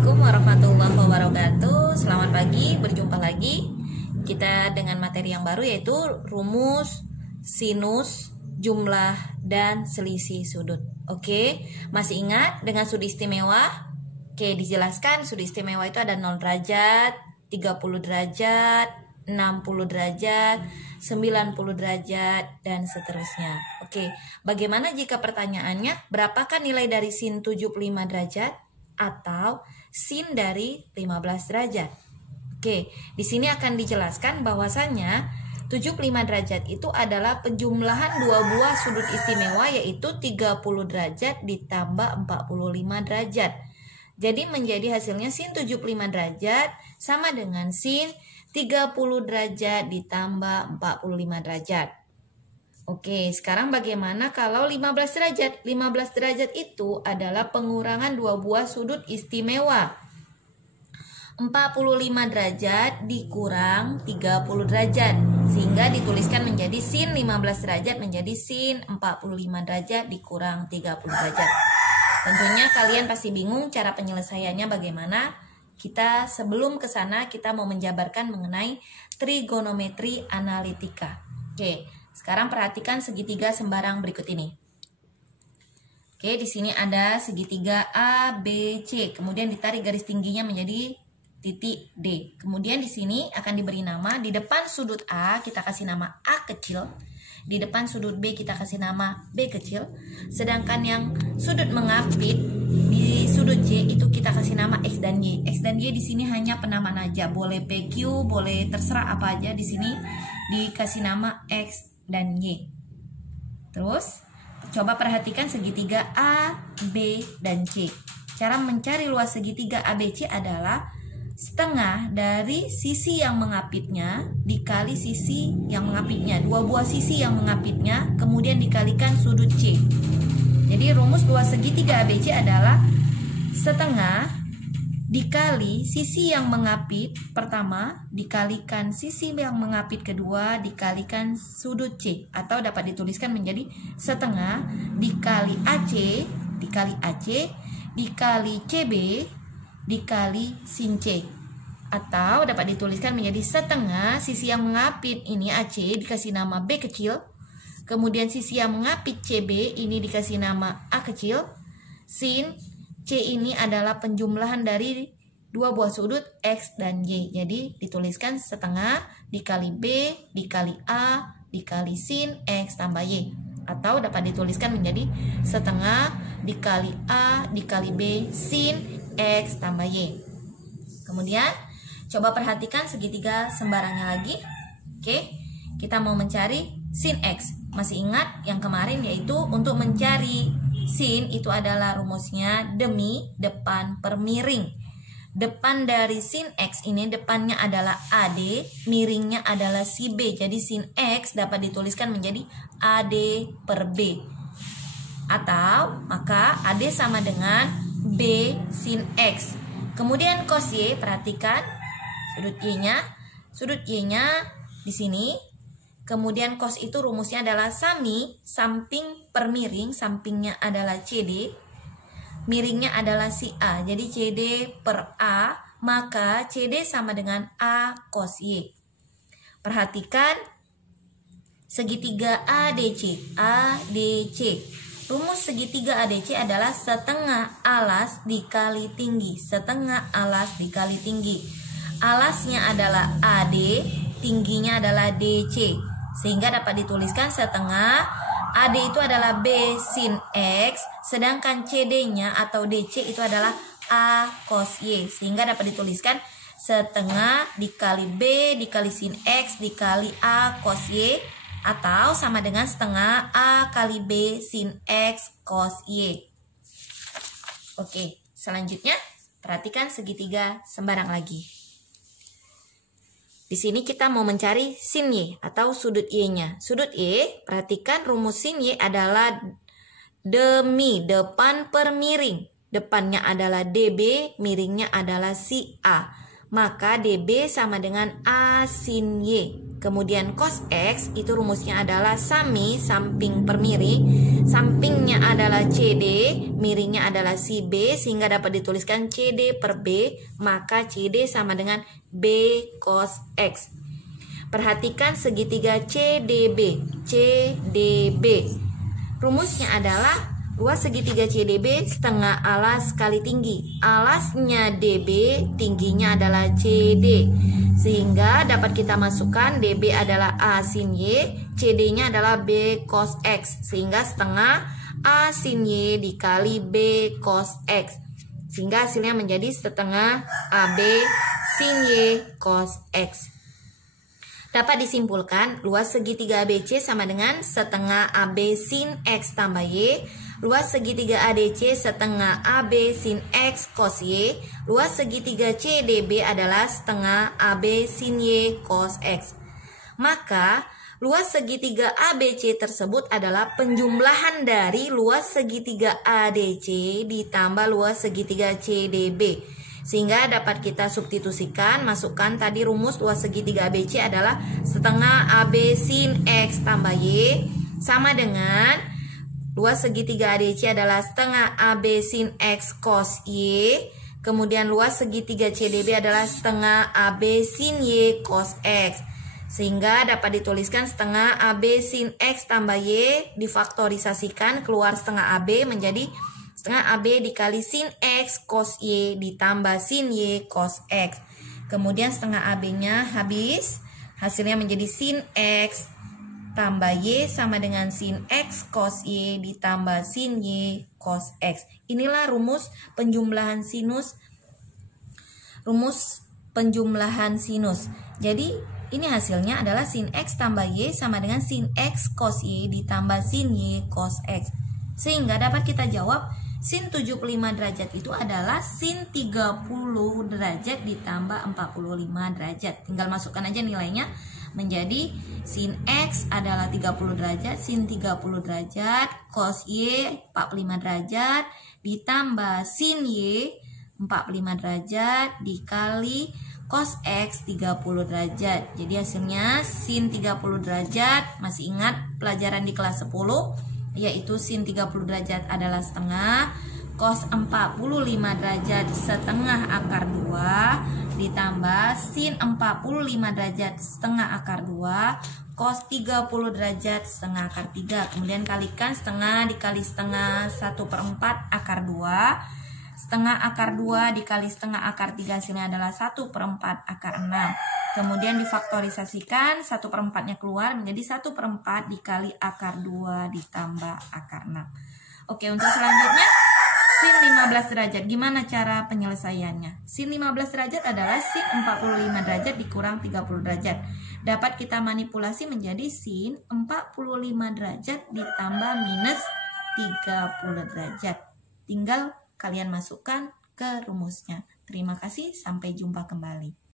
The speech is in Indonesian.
Assalamualaikum warahmatullahi wabarakatuh. Selamat pagi, berjumpa lagi kita dengan materi yang baru, yaitu rumus, sinus, jumlah, dan selisih sudut. Oke, masih ingat dengan sudut istimewa? Oke, dijelaskan sudut istimewa itu ada 0 derajat, 30 derajat, 60 derajat, 90 derajat, dan seterusnya. Oke, bagaimana jika pertanyaannya berapakah nilai dari sin 75 derajat atau sin dari 15 derajat? Oke, di sini akan dijelaskan bahwasannya 75 derajat itu adalah penjumlahan dua buah sudut istimewa, yaitu 30 derajat ditambah 45 derajat. Jadi menjadi hasilnya sin 75 derajat sama dengan sin 30 derajat ditambah 45 derajat. Oke, sekarang bagaimana kalau 15 derajat? 15 derajat itu adalah pengurangan dua buah sudut istimewa. 45 derajat dikurang 30 derajat, sehingga dituliskan menjadi sin 15 derajat menjadi sin 45 derajat dikurang 30 derajat. Tentunya kalian pasti bingung cara penyelesaiannya bagaimana. Kita sebelum ke sana kita mau menjabarkan mengenai trigonometri analitika. Oke, sekarang perhatikan segitiga sembarang berikut ini. Oke, di sini ada segitiga ABC, kemudian ditarik garis tingginya menjadi titik D. Kemudian di sini akan diberi nama, di depan sudut A kita kasih nama A kecil, di depan sudut B kita kasih nama B kecil, sedangkan yang sudut mengapit di sudut J itu kita kasih nama X dan Y. X dan Y di sini hanya penamaan aja, boleh PQ, boleh terserah apa aja, di sini dikasih nama X dan Y. Terus coba perhatikan segitiga A, B, dan C. Cara mencari luas segitiga ABC adalah setengah dari sisi yang mengapitnya dikali sisi yang mengapitnya, dua buah sisi yang mengapitnya, kemudian dikalikan sudut C. Jadi rumus luas segitiga ABC adalah setengah dikali sisi yang mengapit pertama dikalikan sisi yang mengapit kedua dikalikan sudut C, atau dapat dituliskan menjadi setengah dikali AC dikali CB dikali sin C, atau dapat dituliskan menjadi setengah sisi yang mengapit ini AC dikasih nama B kecil, kemudian sisi yang mengapit CB ini dikasih nama A kecil, sin C ini adalah penjumlahan dari dua buah sudut X dan Y. Jadi dituliskan setengah dikali B dikali A dikali sin X tambah Y, atau dapat dituliskan menjadi setengah dikali A dikali B sin X tambah Y. Kemudian coba perhatikan segitiga sembarangnya lagi. Oke, kita mau mencari sin X. Masih ingat yang kemarin, yaitu untuk mencari sin itu adalah rumusnya demi depan per miring. Depan dari sin X ini depannya adalah AD, miringnya adalah si B. Jadi sin X dapat dituliskan menjadi AD per B. Atau maka AD sama dengan B sin X. Kemudian cos Y, perhatikan sudut Y-nya di sini. Kemudian cos itu rumusnya adalah sami samping per miring, sampingnya adalah CD, miringnya adalah si A. Jadi CD per A, maka CD sama dengan A cos Y. Perhatikan segitiga ADC. Rumus segitiga ADC adalah setengah alas dikali tinggi. Setengah alas dikali tinggi. Alasnya adalah AD, tingginya adalah DC. Sehingga dapat dituliskan setengah AD itu adalah B sin X, sedangkan CD-nya atau DC itu adalah A cos Y. Sehingga dapat dituliskan setengah dikali B dikali sin X dikali A cos Y, atau sama dengan setengah A kali B sin X cos Y. Oke, selanjutnya perhatikan segitiga sembarang lagi. Di sini kita mau mencari sin Y atau sudut Y-nya. Sudut Y, perhatikan rumus sin Y adalah demi depan per miring. Depannya adalah DB, miringnya adalah si A. Maka DB sama dengan A sin Y. Kemudian cos X itu rumusnya adalah sami samping per miring. Sampingnya adalah CD, miringnya adalah si B, sehingga dapat dituliskan CD per B, maka CD sama dengan B cos X. Perhatikan segitiga CDB. CDB. Rumusnya adalah luas segitiga CDB setengah alas kali tinggi. Alasnya DB, tingginya adalah CD. Sehingga dapat kita masukkan DB adalah A sin Y, CD-nya adalah B cos X. Sehingga setengah A sin Y dikali B cos X. Sehingga hasilnya menjadi setengah AB sin Y cos X. Dapat disimpulkan luas segitiga ABC sama dengan setengah AB sin X tambah Y. Luas segitiga ADC setengah AB sin X cos Y. Luas segitiga CDB adalah setengah AB sin Y cos X. Maka luas segitiga ABC tersebut adalah penjumlahan dari luas segitiga ADC ditambah luas segitiga CDB. Sehingga dapat kita substitusikan, masukkan tadi rumus luas segitiga ABC adalah setengah AB sin X tambah Y sama dengan luas segitiga ADC adalah setengah AB sin X cos Y. Kemudian luas segitiga CDB adalah setengah AB sin Y cos X. Sehingga dapat dituliskan setengah AB sin X tambah Y difaktorisasikan keluar setengah AB menjadi setengah AB dikali sin X cos Y ditambah sin Y cos X. Kemudian setengah AB-nya habis. Hasilnya menjadi sin X tambah Y sama dengan sin X cos Y ditambah sin Y cos X. Inilah rumus penjumlahan sinus. Rumus penjumlahan sinus. Jadi ini hasilnya adalah sin X tambah Y sama dengan sin X cos Y ditambah sin Y cos X. Sehingga dapat kita jawab sin 75 derajat itu adalah sin 30 derajat ditambah 45 derajat. Tinggal masukkan aja nilainya menjadi sin X adalah 30 derajat, sin 30 derajat, cos Y 45 derajat, ditambah sin Y 45 derajat, dikali cos X 30 derajat. Jadi hasilnya sin 30 derajat, masih ingat pelajaran di kelas 10, yaitu sin 30 derajat adalah setengah, cos 45 derajat setengah akar 2, ditambah sin 45 derajat setengah akar 2, cos 30 derajat setengah akar 3. Kemudian kalikan setengah dikali setengah 1/4 akar 2. Setengah akar 2 dikali setengah akar 3 hasilnya adalah 1/4 akar 6. Kemudian difaktorisasikan 1/4-nya keluar menjadi 1/4 dikali akar 2 ditambah akar 6. Oke, untuk selanjutnya sin 15 derajat. Gimana cara penyelesaiannya? Sin 15 derajat adalah sin 45 derajat dikurang 30 derajat. Dapat kita manipulasi menjadi sin 45 derajat ditambah minus 30 derajat. Tinggal kalian masukkan ke rumusnya. Terima kasih, sampai jumpa kembali.